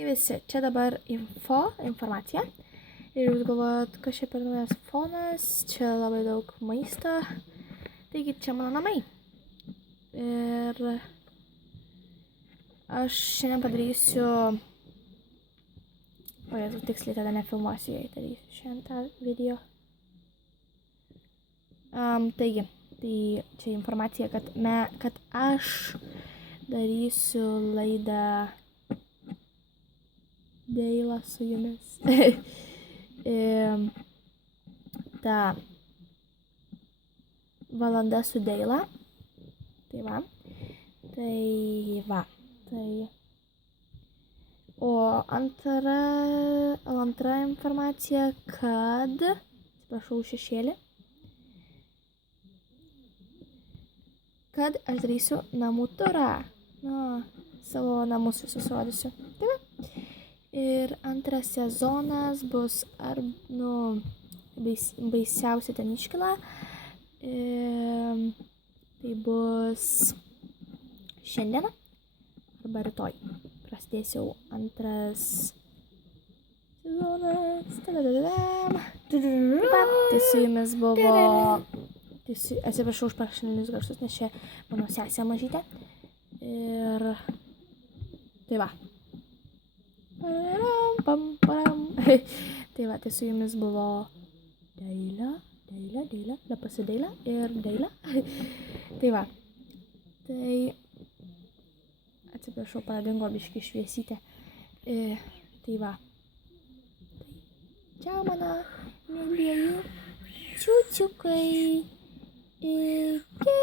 Sveiki visi, čia dabar informacija. Ir jūs galvojat, kas čia per naujas fonas, čia labai daug maisto. Taigi čia mano namai. Ir aš šiandien padarysiu... O jėzu, tiksliai tada nefilmuosiu, jei darysiu šiandien tą video. Taigi, tai čia informacija, kad aš darysiu laidą Deila su jumis. Ta valanda su Deila. Tai va. O antra informacija, kad... Atsiprašau šešėlį. Kad aš darysiu namų turą. Savo namus visus rodysiu. Tai va. Ir antras sezonas bus baisiausia ten iškyla. Tai bus šiandieną arba rytoj. Prasidės jau antras sezonas. Tai su jumis buvo... Atsiprašau už prašalinius garsus, nes čia mano sesė mažytė. Ir tai va. Tai va, tai su jumis buvo Deila, Lapasi Deila ir Deila. Tai va, tai atsiprašau, pradingo biškį šviesytė. Tai va, čia mano mėlieji čiučiukai. Iki.